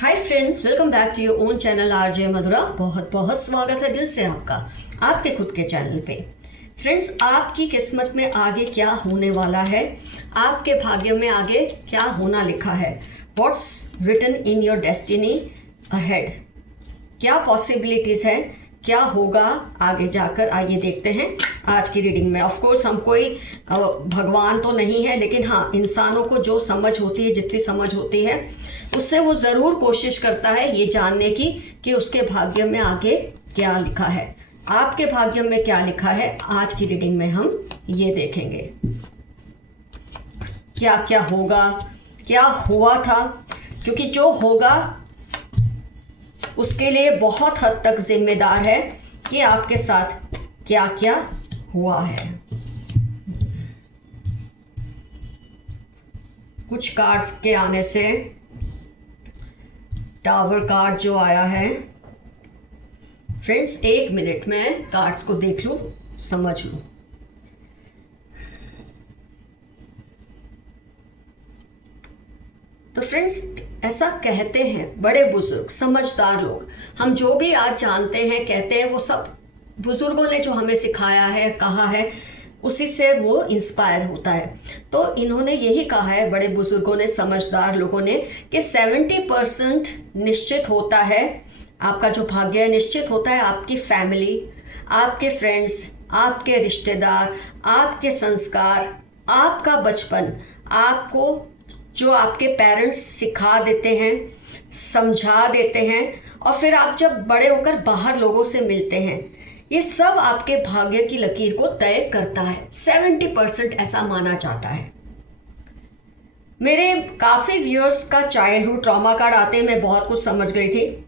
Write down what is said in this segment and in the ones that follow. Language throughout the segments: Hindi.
Hi friends, welcome back to your own channel RJ Madhura. बहुत बहुत स्वागत है दिल से आपका आपके खुद के चैनल पे। फ्रेंड्स, आपकी किस्मत में आगे क्या होने वाला है, आपके भाग्य में आगे क्या होना लिखा है, what's written in your destiny ahead, क्या पॉसिबिलिटीज़ है, क्या होगा आगे जाकर, आइए देखते हैं आज की रीडिंग में। ऑफ कोर्स हम कोई भगवान तो नहीं है, लेकिन हाँ, इंसानों को जो समझ होती है, जितनी समझ होती है, उससे वो ज़रूर कोशिश करता है ये जानने की कि उसके भाग्य में आगे क्या लिखा है। आपके भाग्य में क्या लिखा है, आज की रीडिंग में हम ये देखेंगे। क्या क्या होगा, क्या हुआ था, क्योंकि जो होगा उसके लिए बहुत हद तक जिम्मेदार है कि आपके साथ क्या क्या हुआ है। कुछ कार्ड्स के आने से टावर कार्ड जो आया है, फ्रेंड्स एक मिनट में कार्ड्स को देख लूं, समझ लूं। तो फ्रेंड्स, ऐसा कहते हैं बड़े बुजुर्ग, समझदार लोग, हम जो भी आज जानते हैं, कहते हैं, वो सब बुजुर्गों ने जो हमें सिखाया है, कहा है, उसी से वो इंस्पायर होता है। तो इन्होंने यही कहा है, बड़े बुजुर्गों ने, समझदार लोगों ने, कि 70% निश्चित होता है, आपका जो भाग्य है निश्चित होता है आपकी फैमिली, आपके फ्रेंड्स, आपके रिश्तेदार, आपके संस्कार, आपका बचपन, आपको जो आपके पेरेंट्स सिखा देते हैं, समझा देते हैं, और फिर आप जब बड़े होकर बाहर लोगों से मिलते हैं, ये सब आपके भाग्य की लकीर को तय करता है। 70% ऐसा माना जाता है। मेरे काफ़ी व्यूअर्स का चाइल्डहुड ट्रॉमा कार्ड आते मैं बहुत कुछ समझ गई थी।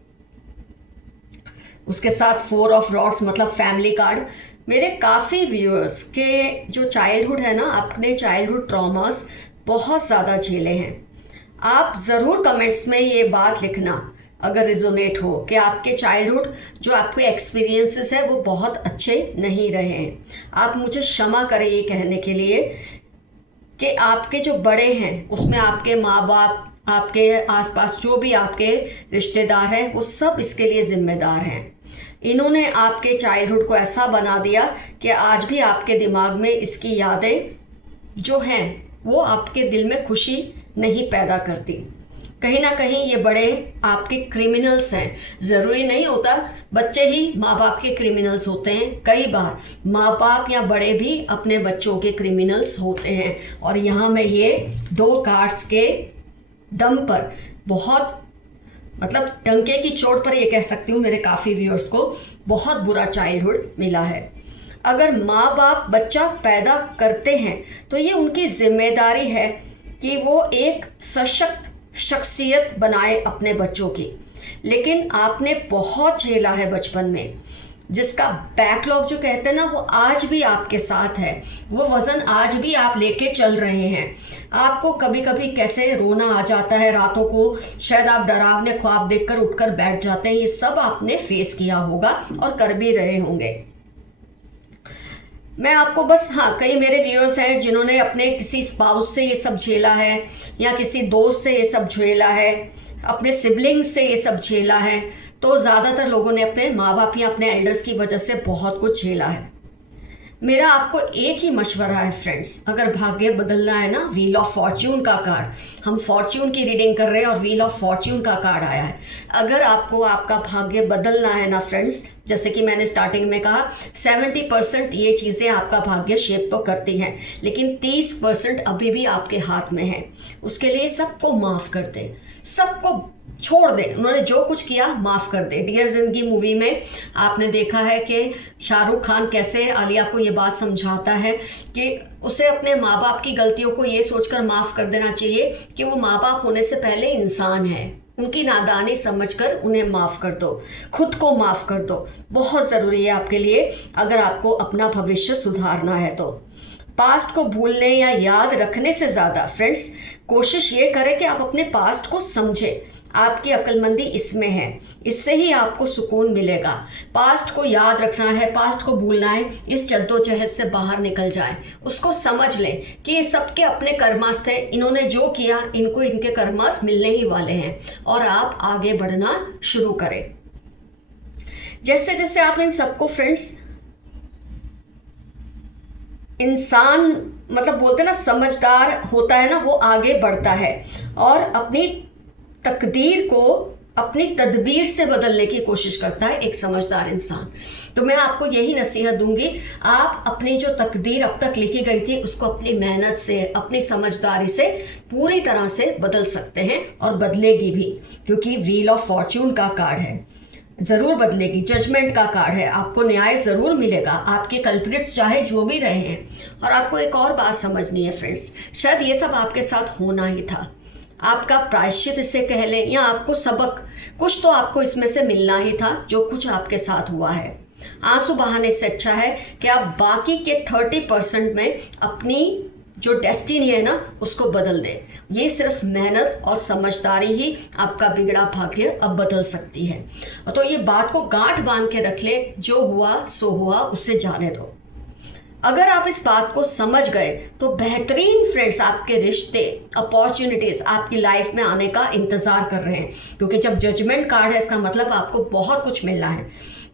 उसके साथ 4 ऑफ रॉड्स मतलब फैमिली कार्ड। मेरे काफ़ी व्यूअर्स के जो चाइल्डहुड है ना, अपने चाइल्डहुड ट्रॉमास बहुत ज़्यादा झेले हैं। आप ज़रूर कमेंट्स में ये बात लिखना अगर रिजोनेट हो कि आपके चाइल्डहुड जो आपके एक्सपीरियंसेस है वो बहुत अच्छे नहीं रहे हैं। आप मुझे क्षमा करें ये कहने के लिए कि आपके जो बड़े हैं उसमें आपके माँ बाप, आपके आसपास जो भी आपके रिश्तेदार हैं, वो सब इसके लिए ज़िम्मेदार हैं। इन्होंने आपके चाइल्डहुड को ऐसा बना दिया कि आज भी आपके दिमाग में इसकी यादें जो हैं वो आपके दिल में खुशी नहीं पैदा करती। कहीं ना कहीं ये बड़े आपके क्रिमिनल्स हैं। ज़रूरी नहीं होता बच्चे ही माँ बाप के क्रिमिनल्स होते हैं, कई बार माँ बाप या बड़े भी अपने बच्चों के क्रिमिनल्स होते हैं। और यहाँ मैं ये 2 कार्ड्स के दम पर बहुत मतलब डंके की चोट पर ये कह सकती हूँ, मेरे काफ़ी व्यूअर्स को बहुत बुरा चाइल्डहुड मिला है। अगर माँ बाप बच्चा पैदा करते हैं तो ये उनकी जिम्मेदारी है कि वो एक सशक्त शख्सियत बनाए अपने बच्चों की। लेकिन आपने बहुत झेला है बचपन में, जिसका बैकलॉग जो कहते हैं ना, वो आज भी आपके साथ है। वो वज़न आज भी आप लेके चल रहे हैं। आपको कभी कभी कैसे रोना आ जाता है रातों को, शायद आप डरावने ख्वाब देखकर उठकर बैठ जाते हैं। ये सब आपने फेस किया होगा और कर भी रहे होंगे। मैं आपको बस, हाँ, कई मेरे व्यूअर्स हैं जिन्होंने अपने किसी स्पाउस से ये सब झेला है, या किसी दोस्त से ये सब झेला है, अपने सिबलिंग्स से ये सब झेला है। तो ज़्यादातर लोगों ने अपने माँ बाप या अपने एल्डर्स की वजह से बहुत कुछ झेला है। मेरा आपको एक ही मशवरा है फ्रेंड्स, अगर भाग्य बदलना है ना, व्हील ऑफ फॉर्च्यून का कार्ड, हम फॉर्च्यून की रीडिंग कर रहे हैं और व्हील ऑफ फॉर्च्यून का कार्ड आया है। अगर आपको आपका भाग्य बदलना है ना फ्रेंड्स, जैसे कि मैंने स्टार्टिंग में कहा, 70% ये चीज़ें आपका भाग्य शेप तो करती हैं, लेकिन 30% अभी भी आपके हाथ में है। उसके लिए सबको माफ़ कर दें, सबको छोड़ दें। उन्होंने जो कुछ किया माफ़ कर दे। डियर जिंदगी मूवी में आपने देखा है कि शाहरुख खान कैसे आलिया को ये बात समझाता है कि उसे अपने माँ बाप की गलतियों को ये सोचकर माफ़ कर देना चाहिए कि वो माँ बाप होने से पहले इंसान है। उनकी नादानी समझकर उन्हें माफ़ कर दो, खुद को माफ़ कर दो। बहुत ज़रूरी है आपके लिए, अगर आपको अपना भविष्य सुधारना है तो। पास्ट को भूलने या याद रखने से ज़्यादा फ्रेंड्स कोशिश ये करें कि आप अपने पास्ट को समझें। आपकी अक्लमंदी इसमें है, इससे ही आपको सुकून मिलेगा। पास्ट को याद रखना है, पास्ट को भूलना है, इस जद्दोजहद से बाहर निकल जाएं। उसको समझ लें कि ये सबके अपने कर्मास थे, इन्होंने जो किया इनको इनके कर्मास मिलने ही वाले हैं, और आप आगे बढ़ना शुरू करें। जैसे जैसे आप इन सबको फ्रेंड्स, इंसान मतलब बोलते हैं ना समझदार होता है ना, वो आगे बढ़ता है और अपनी तकदीर को अपनी तदबीर से बदलने की कोशिश करता है एक समझदार इंसान। तो मैं आपको यही नसीहत दूंगी, आप अपनी जो तकदीर अब तक लिखी गई थी उसको अपनी मेहनत से, अपनी समझदारी से पूरी तरह से बदल सकते हैं, और बदलेगी भी, क्योंकि व्हील ऑफ फॉर्च्यून का कार्ड है, ज़रूर बदलेगी। जजमेंट का कार्ड है, आपको न्याय ज़रूर मिलेगा, आपके कल्प्रिट्स चाहे जो भी रहे हैं। और आपको एक और बात समझनी है फ्रेंड्स, शायद ये सब आपके साथ होना ही था, आपका प्रायश्चित इसे कह लें, या आपको सबक, कुछ तो आपको इसमें से मिलना ही था जो कुछ आपके साथ हुआ है। आंसू बहाने से अच्छा है कि आप बाकी के 30% में अपनी जो डेस्टिनी है ना उसको बदल दें। ये सिर्फ मेहनत और समझदारी ही आपका बिगड़ा भाग्य अब बदल सकती है। तो ये बात को गांठ बांध के रख ले, जो हुआ सो हुआ, उससे जाने दो। अगर आप इस बात को समझ गए तो बेहतरीन फ्रेंड्स आपके रिश्ते, अपॉर्चुनिटीज आपकी लाइफ में आने का इंतजार कर रहे हैं, क्योंकि जब जजमेंट कार्ड है इसका मतलब आपको बहुत कुछ मिलना है।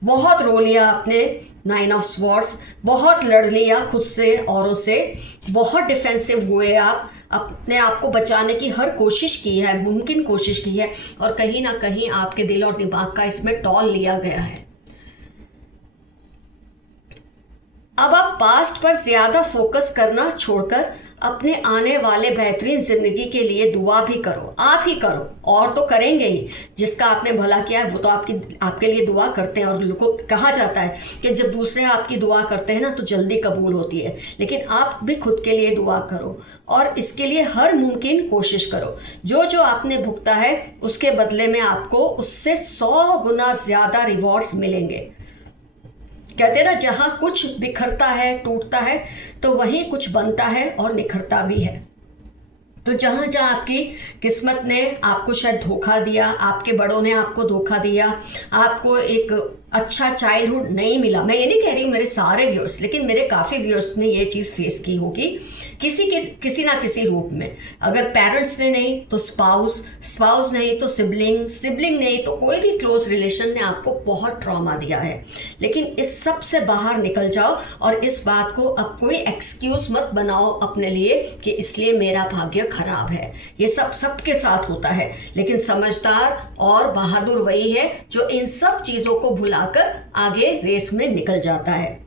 बहुत रो लिया आपने 9 ऑफ स्वॉर्ड्स, बहुत लड़ लिया खुद से, औरों से, बहुत डिफेंसिव हुए आप, अपने आप को बचाने की हर कोशिश की है, मुमकिन कोशिश की है, और कहीं ना कहीं आपके दिल और दिमाग का इसमें टॉल लिया गया है। अब आप पास्ट पर ज़्यादा फोकस करना छोड़कर अपने आने वाले बेहतरीन ज़िंदगी के लिए दुआ भी करो, आप ही करो, और तो करेंगे ही। जिसका आपने भला किया है वो तो आपके लिए दुआ करते हैं, और लोगों को कहा जाता है कि जब दूसरे आपकी दुआ करते हैं ना तो जल्दी कबूल होती है। लेकिन आप भी खुद के लिए दुआ करो और इसके लिए हर मुमकिन कोशिश करो। जो जो आपने भुगता है उसके बदले में आपको उससे 100 गुना ज़्यादा रिवॉर्ड्स मिलेंगे। कहते हैं ना, जहाँ कुछ बिखरता है, टूटता है, तो वहीं कुछ बनता है और निखरता भी है। तो जहाँ जहाँ आपकी किस्मत ने आपको शायद धोखा दिया, आपके बड़ों ने आपको धोखा दिया, आपको एक अच्छा चाइल्डहुड नहीं मिला, मैं ये नहीं कह रही हूँ मेरे सारे व्यूअर्स, लेकिन मेरे काफ़ी व्यूअर्स ने ये चीज़ फेस की होगी किसी ना किसी रूप में। अगर पेरेंट्स ने नहीं तो स्पाउस नहीं तो सिबलिंग नहीं तो कोई भी क्लोज रिलेशन ने आपको बहुत ट्रॉमा दिया है। लेकिन इस सब से बाहर निकल जाओ और इस बात को अब कोई एक्सक्यूज मत बनाओ अपने लिए कि इसलिए मेरा भाग्य खराब है। ये सब सबके साथ होता है, लेकिन समझदार और बहादुर वही है जो इन सब चीज़ों को भुलाकर आगे रेस में निकल जाता है।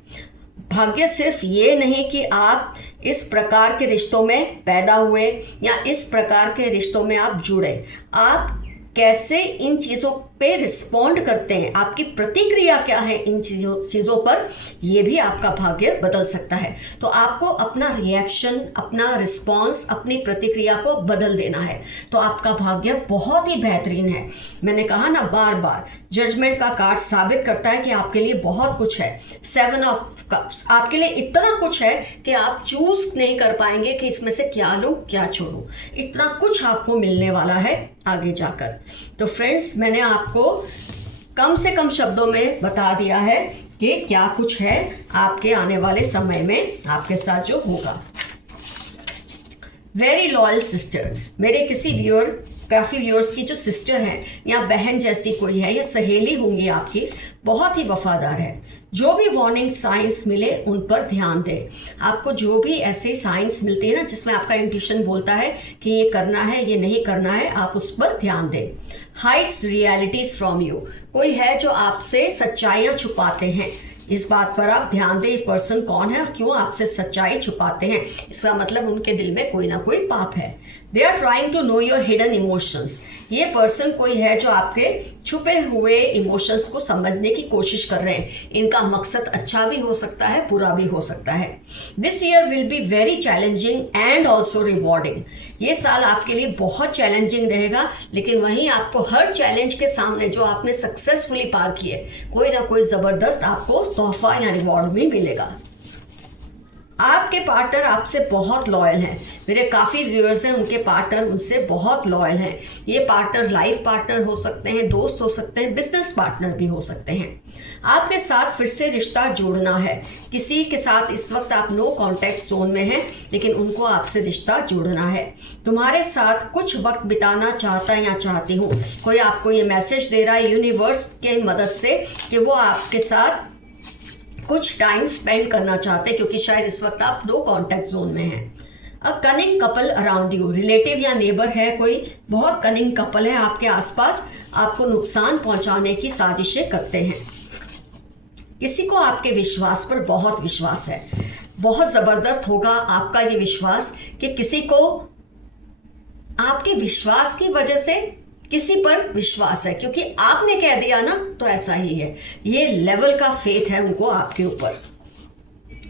भाग्य सिर्फ ये नहीं कि आप इस प्रकार के रिश्तों में पैदा हुए या इस प्रकार के रिश्तों में आप जुड़े, आप कैसे इन चीज़ों पे रिस्पॉन्ड करते हैं, आपकी प्रतिक्रिया क्या है इन चीज़ों पर, ये भी आपका भाग्य बदल सकता है। तो आपको अपना रिएक्शन, अपना रिस्पॉन्स, अपनी प्रतिक्रिया को बदल देना है, तो आपका भाग्य बहुत ही बेहतरीन है। मैंने कहा ना बार बार, जजमेंट का कार्ड साबित करता है कि आपके लिए बहुत कुछ है। 7 ऑफ कप्स आपके लिए इतना कुछ है कि आप चूज नहीं कर पाएंगे कि इसमें से क्या लूँ क्या छोड़ूं। इतना कुछ आपको मिलने वाला है आगे जाकर। तो फ्रेंड्स, मैंने आपको कम से कम शब्दों में बता दिया है कि क्या कुछ है आपके आने वाले समय में आपके साथ जो होगा। वेरी लॉयल सिस्टर, मेरे किसी काफ़ी व्यूअर्स की जो सिस्टर है या बहन जैसी कोई है या सहेली होंगी आपकी, बहुत ही वफादार है। जो भी वार्निंग साइंस मिले उन पर ध्यान दें। आपको जो भी ऐसे साइंस मिलते हैं ना जिसमें आपका इंट्यूशन बोलता है कि ये करना है ये नहीं करना है, आप उस पर ध्यान दें। हाइड्स रियलिटीज फ्रॉम यू, कोई है जो आपसे सच्चाइयाँ छुपाते हैं, इस बात पर आप ध्यान दें। एक पर्सन कौन है और क्यों आपसे सच्चाई छुपाते हैं, इसका मतलब उनके दिल में कोई ना कोई पाप है। They are trying to know your hidden emotions, ये पर्सन कोई है जो आपके छुपे हुए इमोशंस को समझने की कोशिश कर रहे हैं। इनका मकसद अच्छा भी हो सकता है, बुरा भी हो सकता है। This year will be very challenging and also rewarding, ये साल आपके लिए बहुत चैलेंजिंग रहेगा, लेकिन वहीं आपको हर चैलेंज के सामने जो आपने सक्सेसफुली पार किए, कोई ना कोई ज़बरदस्त आपको तोहफा या रिवॉर्ड भी मिलेगा। आपके पार्टनर आपसे बहुत लॉयल हैं। मेरे काफ़ी व्यूअर्स हैं, उनके पार्टनर उनसे बहुत लॉयल हैं। ये पार्टनर लाइफ पार्टनर हो सकते हैं, दोस्त हो सकते हैं, बिजनेस पार्टनर भी हो सकते हैं। आपके साथ फिर से रिश्ता जोड़ना है। किसी के साथ इस वक्त आप नो कांटेक्ट जोन में हैं, लेकिन उनको आपसे रिश्ता जोड़ना है। तुम्हारे साथ कुछ वक्त बिताना चाहता है या चाहती हूँ। कोई आपको ये मैसेज दे रहा है यूनिवर्स के मदद से कि वो आपके साथ कुछ टाइम स्पेंड करना चाहते हैं, क्योंकि शायद इस वक्त आप नो कांटेक्ट जोन में हैं। A cunning couple around you, relative या नेबर है कोई, बहुत कनिंग कपल है आपके आसपास, आपको नुकसान पहुंचाने की साजिशें करते हैं। किसी को आपके विश्वास पर बहुत विश्वास है, बहुत ज़बरदस्त होगा आपका ये विश्वास कि किसी को आपके विश्वास की वजह से किसी पर विश्वास है, क्योंकि आपने कह दिया ना तो ऐसा ही है। ये लेवल का फेथ है उनको आपके ऊपर।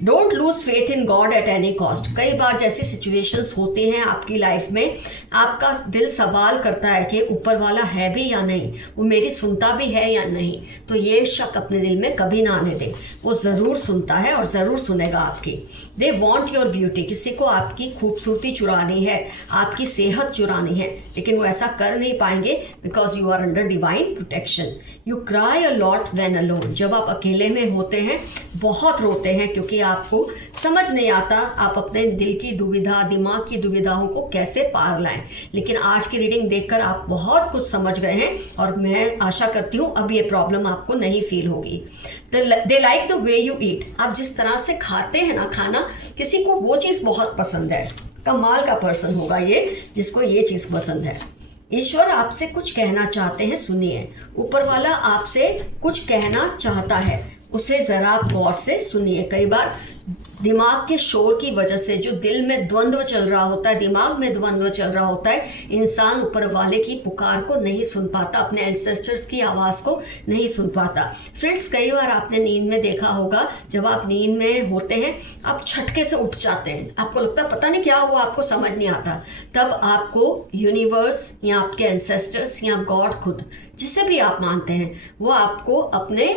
Don't lose faith in God at any cost. कई बार जैसी सिचुएशंस होती हैं आपकी लाइफ में, आपका दिल सवाल करता है कि ऊपर वाला है भी या नहीं, वो मेरी सुनता भी है या नहीं। तो ये शक अपने दिल में कभी ना आने दें, वो ज़रूर सुनता है और ज़रूर सुनेगा आपकी। दे वॉन्ट योर ब्यूटी, किसी को आपकी खूबसूरती चुरानी है, आपकी सेहत चुरानी है, लेकिन वो ऐसा कर नहीं पाएंगे because you are under divine protection. You cry a lot when alone, जब आप अकेले में होते हैं बहुत रोते हैं, क्योंकि आपको समझ नहीं आता आप अपने दिल की दुविधा, दिमाग की दुविधाओं को कैसे पार लाएं। लेकिन आज की रीडिंग देखकर आप बहुत कुछ समझ गए हैं और मैं आशा करती हूँ अब ये प्रॉब्लम आपको नहीं फील होगी। They like the way you eat, आप जिस तरह से खाते हैं ना खाना, किसी को वो चीज़ बहुत पसंद है। कमाल का पर्सन होगा ये जिसको ये चीज़ पसंद है। ईश्वर आपसे कुछ कहना चाहते हैं, सुनिए। ऊपर वाला आपसे कुछ कहना चाहता है, उसे ज़रा आप गौर से सुनिए। कई बार दिमाग के शोर की वजह से जो दिल में द्वंद्व चल रहा होता है, दिमाग में द्वंद्व चल रहा होता है, इंसान ऊपर वाले की पुकार को नहीं सुन पाता, अपने एंसेस्टर्स की आवाज़ को नहीं सुन पाता। फ्रेंड्स, कई बार आपने नींद में देखा होगा, जब आप नींद में होते हैं आप झटके से उठ जाते हैं, आपको लगता है पता नहीं क्या हुआ, आपको समझ नहीं आता। तब आपको यूनिवर्स या आपके एंसेस्टर्स या गॉड खुद, जिसे भी आप मानते हैं, वो आपको अपने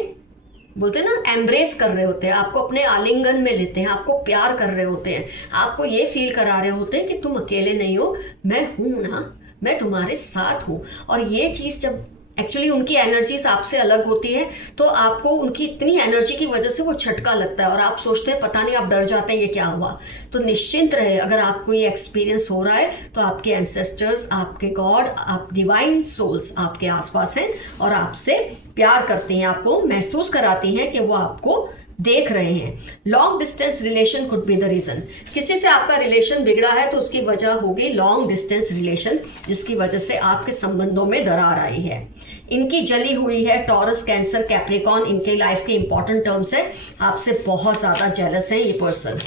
बोलते हैं ना एम्ब्रेस कर रहे होते हैं, आपको अपने आलिंगन में लेते हैं, आपको प्यार कर रहे होते हैं, आपको ये फील करा रहे होते हैं कि तुम अकेले नहीं हो, मैं हूँ ना, मैं तुम्हारे साथ हूँ। और ये चीज़ जब एक्चुअली उनकी एनर्जीज आपसे अलग होती है तो आपको उनकी इतनी एनर्जी की वजह से वो झटका लगता है और आप सोचते हैं पता नहीं, आप डर जाते हैं ये क्या हुआ। तो निश्चिंत रहे, अगर आपको ये एक्सपीरियंस हो रहा है तो आपके एंसेस्टर्स, आपके गॉड, आप डिवाइन सोल्स आपके आसपास हैं और आपसे प्यार करती हैं, आपको महसूस कराती हैं कि वो आपको देख रहे हैं। Long distance relation could be the reason, किसी से आपका रिलेशन बिगड़ा है तो उसकी वजह होगी लॉन्ग डिस्टेंस रिलेशन, जिसकी वजह से आपके संबंधों में दरार आई है। इनकी जली हुई है टॉरस, कैंसर, कैप्रिकॉन, इनके लाइफ के इंपॉर्टेंट टर्म्स है। आपसे बहुत ज़्यादा जेलस है ये पर्सन।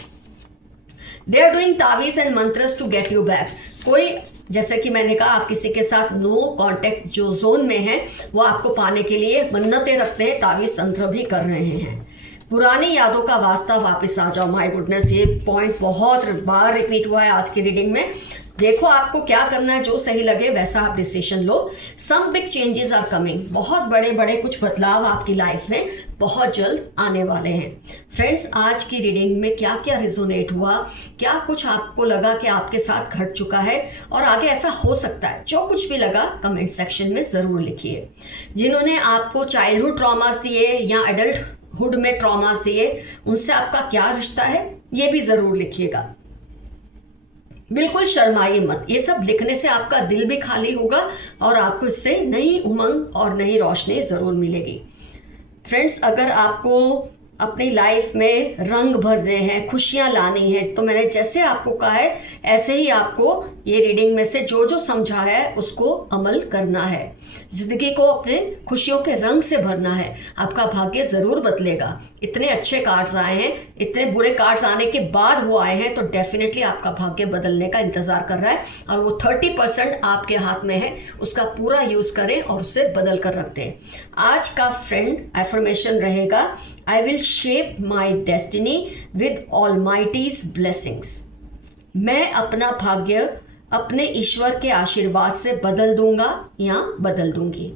दे आर डूइंग तावीज़ and mantras to get you back. कोई, जैसे कि मैंने कहा, आप किसी के साथ नो कांटेक्ट जो जोन में है वो आपको पाने के लिए मन्नतें रखते हैं, तावीज़ तंत्र भी कर रहे हैं। पुरानी यादों का वास्ता वापस आ जाओ। माय गुडनेस, ये पॉइंट बहुत बार रिपीट हुआ है आज की रीडिंग में। देखो आपको क्या करना है, जो सही लगे वैसा आप डिसीजन लो। Some big changes are coming, बहुत बड़े बड़े कुछ बदलाव आपकी लाइफ में बहुत जल्द आने वाले हैं। फ्रेंड्स, आज की रीडिंग में क्या क्या रिजोनेट हुआ, क्या कुछ आपको लगा कि आपके साथ घट चुका है और आगे ऐसा हो सकता है, जो कुछ भी लगा कमेंट सेक्शन में ज़रूर लिखिए। जिन्होंने आपको चाइल्डहुड ट्रॉमास दिए या एडल्टहुड में ट्रॉमास दिए, उनसे आपका क्या रिश्ता है ये भी ज़रूर लिखिएगा। बिल्कुल शर्माइए मत, ये सब लिखने से आपका दिल भी खाली होगा और आपको इससे नई उमंग और नई रोशनी ज़रूर मिलेगी। फ्रेंड्स, अगर आपको अपनी लाइफ में रंग भरने हैं, खुशियाँ लानी है, तो मैंने जैसे आपको कहा है ऐसे ही आपको ये रीडिंग में से जो जो समझा है उसको अमल करना है। ज़िंदगी को अपने खुशियों के रंग से भरना है, आपका भाग्य ज़रूर बदलेगा। इतने अच्छे कार्ड्स आए हैं, इतने बुरे कार्ड्स आने के बाद वो आए हैं, तो डेफिनेटली आपका भाग्य बदलने का इंतज़ार कर रहा है और वो 30% आपके हाथ में है, उसका पूरा यूज़ करें और उसे बदल कर रख दें। आज का फ्रेंड एफर्मेशन रहेगा, I will shape my destiny with Almighty's blessings. मैं अपना भाग्य अपने ईश्वर के आशीर्वाद से बदल दूंगा या बदल दूंगी।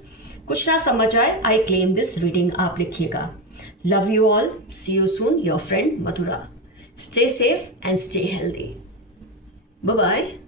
कुछ ना समझ आए, आई क्लेम दिस रीडिंग आप लिखिएगा। Love you all, see you soon, your friend Madhura. Stay safe and stay healthy. Bye-bye.